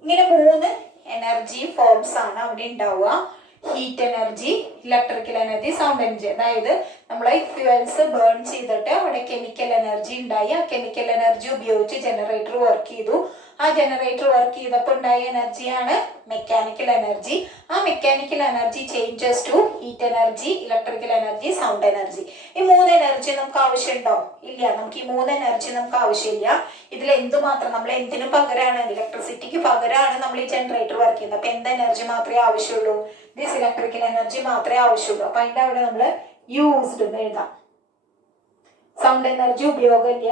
ഇങ്ങനെ 3 എനർജി ഫോംസ് ആണ് അവിടെ ഉണ്ടാവുക. Heat energy, electrical energy, sound energy. അതായത് നമ്മളെ ഫ്യൂവൽസ് ബേൺ ചെയ്തിട്ട് അവിടെ കെമിക്കൽ എനർജി ഉണ്ടായി. ആ കെമിക്കൽ എനർജി ഉപയോഗിച്ച് ജനറേറ്റർ വർക്ക് ചെയ്തു. ആ ജനറേറ്റർ വർക്ക് ചെയ്തപ്പോൾ ഉണ്ടായ എനർജിയാണ് മെക്കാനിക്കൽ എനർജി. ആ mechanical energy changes to heat energy, electrical energy, sound energy. ഈ 3 എനർജി നമുക്ക് ആവശ്യമുണ്ടോ? ഇല്ല, നമുക്ക് ഈ 3 എനർജി നമുക്ക് ആവശ്യമില്ല. ഇതിൽ എന്തുമാത്രം നമ്മൾ എന്തിനു പകരമാണ്? ഇലക്ട്രിസിറ്റിക്ക് പകരമാണ് നമ്മൾ ഈ ജനറേറ്റർ വർക്ക് ചെയ്യുന്നത്. അപ്പൊ എന്ത് എനർജി മാത്രമേ ആവശ്യമുള്ളൂ? ദിസ് ഇലക്ട്രിക്കൽ എനർജി മാത്രമേ ആവശ്യമുള്ളൂ. അപ്പൊ അതിന്റെ അവിടെ നമ്മൾ യൂസ്ഡ് എന്ന് എഴുതാം. സൗണ്ട് എനർജി ഉപയോഗമില്ല,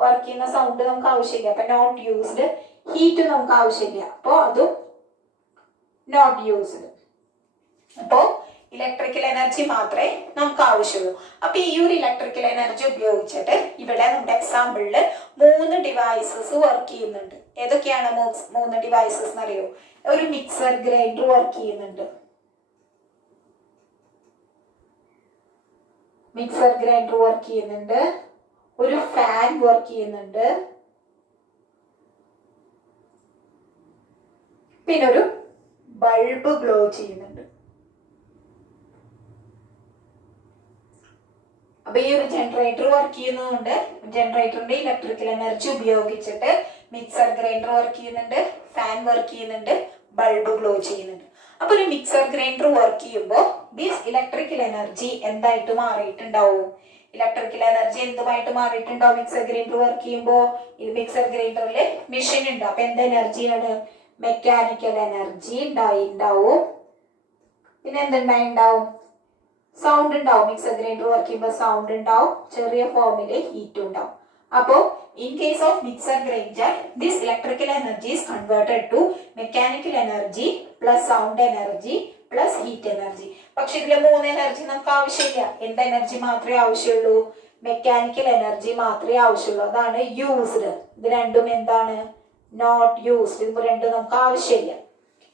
വർക്ക് ചെയ്യുന്ന സൗണ്ട് നമുക്ക് ആവശ്യമില്ല. അപ്പൊ നോട്ട് യൂസ്ഡ്. ഹീറ്റ് നമുക്ക് ആവശ്യമില്ല, അപ്പോ അതും നോട്ട് യൂസ്ഡ്. അപ്പോ ഇലക്ട്രിക്കൽ എനർജി മാത്രമേ നമുക്ക് ആവശ്യമുള്ളൂ. അപ്പൊ ഈ ഒരു ഇലക്ട്രിക്കൽ എനർജി ഉപയോഗിച്ചിട്ട് ഇവിടെ നമ്മുടെ എക്സാമ്പിളില് 3 ഡിവൈസസ് വർക്ക് ചെയ്യുന്നുണ്ട്. ഏതൊക്കെയാണ് 3 ഡിവൈസസ് എന്നറിയോ? ഒരു മിക്സർ ഗ്രൈൻഡർ വർക്ക് ചെയ്യുന്നുണ്ട്. മിക്സർ ഗ്രൈൻഡർ വർക്ക് ചെയ്യുന്നുണ്ട്. ഒരു ഫാൻ വർക്ക് ചെയ്യുന്നുണ്ട്. പിന്നെ ഒരു ബൾബ് ഗ്ലോ ചെയ്യുന്നുണ്ട്. അപ്പൊ ഈ ഒരു ജനറേറ്റർ വർക്ക് ചെയ്യുന്നതുകൊണ്ട് ജനറേറ്ററിന്റെ ഇലക്ട്രിക്കൽ എനർജി ഉപയോഗിച്ചിട്ട് മിക്സർ ഗ്രൈൻഡർ വർക്ക് ചെയ്യുന്നുണ്ട്, ഫാൻ വർക്ക് ചെയ്യുന്നുണ്ട്, ബൾബ് ഗ്ലോ ചെയ്യുന്നുണ്ട്. അപ്പൊ ഒരു മിക്സർ ഗ്രൈൻഡർ വർക്ക് ചെയ്യുമ്പോൾ ദിസ് ഇലക്ട്രിക്കൽ എനർജി എന്തായിട്ട് മാറിയിട്ടുണ്ടാവും? ഇലക്ട്രിക്കൽ എനർജി എന്തുമായിട്ട് മാറിയിട്ടുണ്ടാവും? മിക്സർ ഗ്രൈൻഡർ വർക്ക് ചെയ്യുമ്പോൾ ഈ മിക്സർ ഗ്രൈൻഡറിൽ മെഷീൻ ഉണ്ട്. അപ്പൊ എന്ത് എനർജിയാണ്? മെക്കാനിക്കൽ എനർജി ഉണ്ടാവും. പിന്നെ എന്തുണ്ടാവും? സൗണ്ട് ഉണ്ടാവും. മിക്സർ ഗ്രൈൻഡർ വർക്ക് ചെയ്യുമ്പോൾ സൗണ്ട് ഉണ്ടാവും, ചെറിയ ഫോമില് ഹീറ്റ് ഉണ്ടാവും. അപ്പോ in case of mixer grinder, this electrical energy is converted to mechanical energy plus sound energy plus heat energy. പക്ഷെ ഇതിലെ 3 എനർജി നമുക്ക് ആവശ്യമില്ല. എന്ത് എനർജി മാത്രമേ ആവശ്യമുള്ളൂ? മെക്കാനിക്കൽ എനർജി മാത്രമേ ആവശ്യമുള്ളൂ. അതാണ് യൂസ്ഡ്. ഇത് രണ്ടും എന്താണ്? Not used. ഇത് രണ്ടും നമുക്ക് ആവശ്യമില്ല.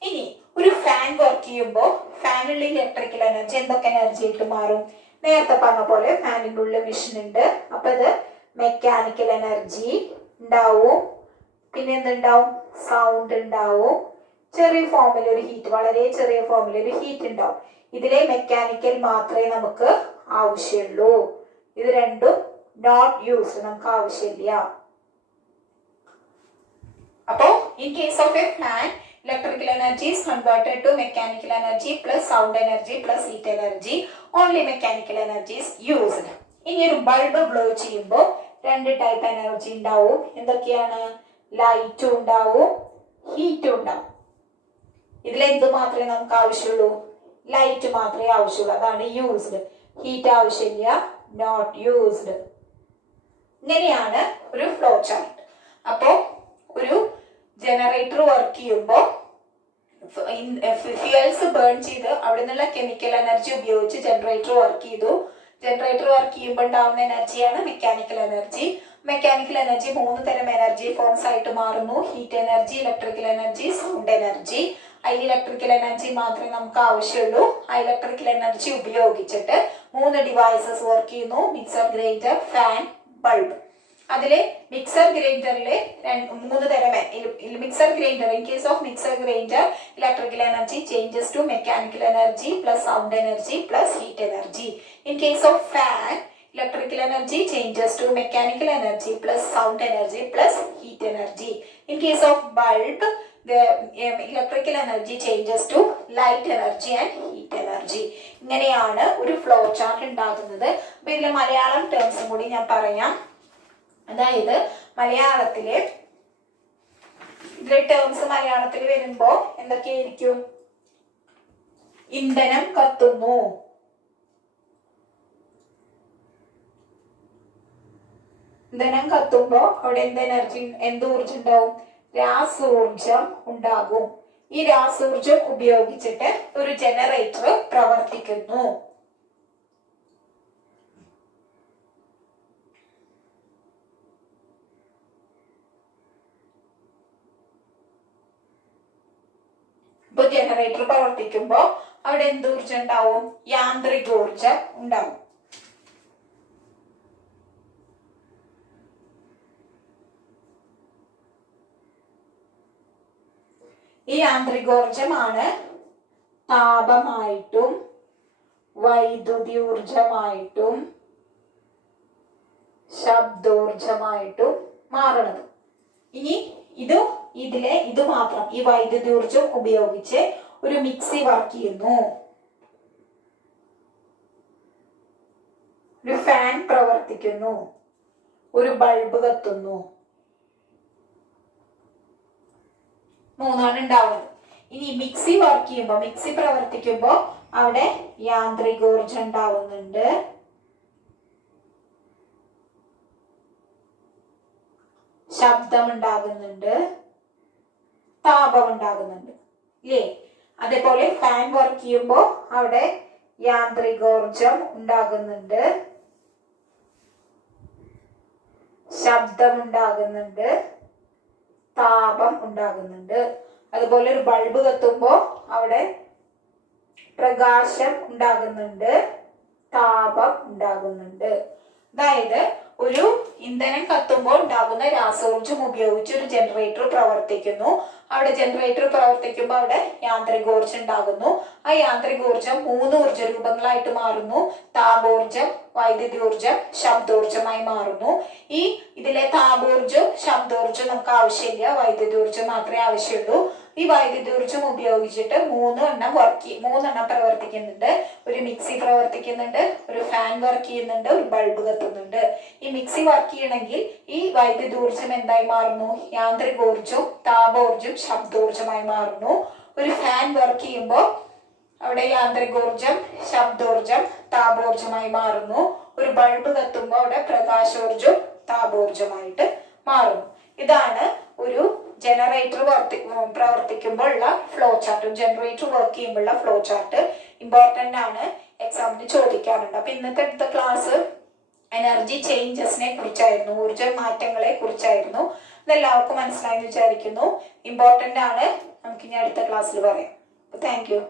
ഇനി ഒരു ഫാൻ വർക്ക് ചെയ്യുമ്പോൾ ഫാനിലുള്ള ഇലക്ട്രിക്കൽ എനർജി എന്തൊക്കെ എനർജി ആയിട്ട് മാറും? നേരത്തെ പറഞ്ഞ പോലെ ഫാനിൻ്റെ ഉള്ളിൽ മെഷീൻ ഉണ്ട്. അപ്പൊ ഇത് മെക്കാനിക്കൽ എനർജി ഉണ്ടാവും. പിന്നെ എന്തുണ്ടാവും? സൗണ്ട് ഉണ്ടാവും. ചെറിയ ഫോമിൽ ഒരു ഹീറ്റ്, വളരെ ചെറിയ ഫോമിൽ ഒരു ഹീറ്റ് ഉണ്ടാവും. ഇതിലെ മെക്കാനിക്കൽ മാത്രമേ നമുക്ക് ആവശ്യമുള്ളൂ. ഇത് രണ്ടും നോട്ട് യൂസ്ഡ്, നമുക്ക് ആവശ്യമില്ല. അപ്പോ in case of A fan, electrical energy is converted to mechanical energy plus sound energy plus heat energy. Only mechanical energy is used. ഇനി ഒരു ബൾബ് ഗ്ലോ ചെയ്യുമ്പോൾ 2 ടൈപ്പ് എനർജി ഉണ്ടാവും. എന്തൊക്കെയാണ്? ലൈറ്റും ഉണ്ടാവും, ഹീറ്റും ഉണ്ടാവും. ഇതിൽ എന്ത് മാത്രമേ നമുക്ക് ആവശ്യമുള്ളൂ? ലൈറ്റ് മാത്രമേ ആവശ്യമുള്ളൂ. അതാണ് യൂസ്ഡ്. ഹീറ്റ് ആവശ്യമില്ല, നോട്ട് യൂസ്ഡ്. ഇങ്ങനെയാണ് ഒരു ഫ്ലോ ചാർട്ട്. അപ്പോ ഒരു ജനറേറ്റർ വർക്ക് ചെയ്യുമ്പോൾ ഫ്യൂവൽസ് ബേൺ ചെയ്ത് അവിടെ നിന്നുള്ള കെമിക്കൽ എനർജി ഉപയോഗിച്ച് ജനറേറ്റർ വർക്ക് ചെയ്തു. ജനറേറ്റർ വർക്ക് ചെയ്യുമ്പോൾ ഉണ്ടാവുന്ന എനർജിയാണ് മെക്കാനിക്കൽ എനർജി. മെക്കാനിക്കൽ എനർജി 3 തരം എനർജി ഫോംസ് ആയിട്ട് മാറുന്നു. Heat energy, electrical energy, sound energy. അതിൽ ഇലക്ട്രിക്കൽ എനർജി മാത്രമേ നമുക്ക് ആവശ്യമുള്ളൂ. ആ ഇലക്ട്രിക്കൽ എനർജി ഉപയോഗിച്ചിട്ട് 3 ഡിവൈസസ് വർക്ക് ചെയ്യുന്നു. Mixer grinder, fan, bulb. അതില് മിക്സർ ഗ്രൈൻഡറില് 3 തരം. Mixer grinder, in case of mixer grinder electrical energy changes to mechanical energy plus sound energy plus heat energy. In case of fan, electrical energy changes to mechanical energy plus sound energy plus heat energy. In case of bulb, the electrical energy changes to light energy and heat energy. ഇങ്ങനെയാണ് ഒരു flow chart ഉണ്ടാകുന്നത്. അപ്പൊ ഇതിലെ മലയാളം ടേംസും കൂടി ഞാൻ പറയാം. അതായത് മലയാളത്തിലെ ഇതിലെ ടേംസ് മലയാളത്തിൽ വരുമ്പോ എന്തൊക്കെയായിരിക്കും? ഇന്ധനം കത്തുന്നു, ഇന്ധനം കത്തുമ്പോ അവിടെ എന്ത് ഊർജം ഉണ്ടാവും? രാസോർജം ഉണ്ടാകും. ഈ രാസോർജം ഉപയോഗിച്ചിട്ട് ഒരു ജനറേറ്റർ പ്രവർത്തിക്കുന്നു. ഇപ്പൊ ജനറേറ്റർ പ്രവർത്തിക്കുമ്പോ അവിടെ എന്തൂർജം ഉണ്ടാവും? യാന്ത്രികോർജം ഉണ്ടാവും. ഈ യാന്ത്രികോർജമാണ് താപമായിട്ടും വൈദ്യുതി ഊർജമായിട്ടും ശബ്ദോർജമായിട്ടും മാറണത്. ഇനി ഇത് മാത്രം ഈ വൈദ്യുതി ഊർജം ഉപയോഗിച്ച് ഒരു മിക്സി വർക്ക് ചെയ്യുന്നു, ഒരു ഫാൻ പ്രവർത്തിക്കുന്നു, ഒരു ബൾബ് കത്തുന്നു. മൂന്നാണ് ഉണ്ടാവുന്നത്. ഇനി മിക്സി വർക്ക് ചെയ്യുമ്പോ, മിക്സി പ്രവർത്തിക്കുമ്പോ അവിടെ യാന്ത്രികോർജം ഉണ്ടാവുന്നുണ്ട്, ശബ്ദം ഉണ്ടാകുന്നുണ്ട്, താപം ഉണ്ടാകുന്നുണ്ട് ഇല്ലേ? അതേപോലെ ഫാൻ വർക്ക് ചെയ്യുമ്പോ അവിടെ യാന്ത്രികോർജം ഉണ്ടാകുന്നുണ്ട്, ശബ്ദം ഉണ്ടാകുന്നുണ്ട്, താപം ഉണ്ടാകുന്നുണ്ട്. അതുപോലെ ഒരു ബൾബ് കത്തുമ്പോ അവിടെ പ്രകാശം ഉണ്ടാകുന്നുണ്ട്, താപം ഉണ്ടാകുന്നുണ്ട്. അതായത് ഒരു ഇന്ധനം കത്തുമ്പോൾ ഉണ്ടാകുന്ന രാസോർജം ഉപയോഗിച്ച് ഒരു ജനറേറ്റർ പ്രവർത്തിക്കുന്നു. അവിടെ ജനറേറ്റർ പ്രവർത്തിക്കുമ്പോൾ അവിടെ യാന്ത്രികോർജം ഉണ്ടാകുന്നു. ആ യാന്ത്രികോർജം 3 ഊർജ രൂപങ്ങളായിട്ട് മാറുന്നു. താപോർജം, വൈദ്യുതി ഊർജം, ശബ്ദോർജമായി മാറുന്നു. ഇതിലെ താപോർജം, ശബ്ദോർജം നമുക്ക് ആവശ്യമില്ല, വൈദ്യുതി ഊർജം മാത്രമേ ആവശ്യമുള്ളൂ. ഈ വൈദ്യുതി ഊർജം ഉപയോഗിച്ചിട്ട് 3 എണ്ണം പ്രവർത്തിക്കുന്നുണ്ട്. ഒരു മിക്സി പ്രവർത്തിക്കുന്നുണ്ട്, ഒരു ഫാൻ വർക്ക് ചെയ്യുന്നുണ്ട്, ഒരു ബൾബ് കത്തുന്നുണ്ട്. ഈ മിക്സി വർക്ക് ചെയ്യണമെങ്കിൽ ഈ വൈദ്യുതി ഊർജം എന്തായി മാറുന്നു? യാന്ത്രികോർജം, താപോർജം, ശബ്ദോർജമായി മാറുന്നു. ഒരു ഫാൻ വർക്ക് ചെയ്യുമ്പോൾ അവിടെ യാന്ത്രികോർജം, ശബ്ദോർജം, താപോർജമായി മാറുന്നു. ഒരു ബൾബ് കത്തുമ്പോൾ അവിടെ പ്രകാശോർജം, താപോർജമായിട്ട് മാറുന്നു. ഇതാണ് ഒരു ജനറേറ്റർ പ്രവർത്തിക്കുമ്പോൾ ഉള്ള ഫ്ലോ ചാർട്ട്. ജനറേറ്റർ വർക്ക് ചെയ്യുമ്പോഴുള്ള ഫ്ലോ ചാർട്ട് ഇമ്പോർട്ടന്റ് ആണ്, എക്സാമിന് ചോദിക്കാറുണ്ട്. അപ്പൊ ഇന്നത്തെ അടുത്ത ക്ലാസ് എനർജി ചേഞ്ചസിനെ കുറിച്ചായിരുന്നു, ഊർജ മാറ്റങ്ങളെ കുറിച്ചായിരുന്നു. ഇതെല്ലാവർക്കും മനസ്സിലായെന്ന് വിചാരിക്കുന്നു. ഇമ്പോർട്ടന്റ് ആണ്, നമുക്കിനി അടുത്ത ക്ലാസ്സിൽ പറയാം. Thank you.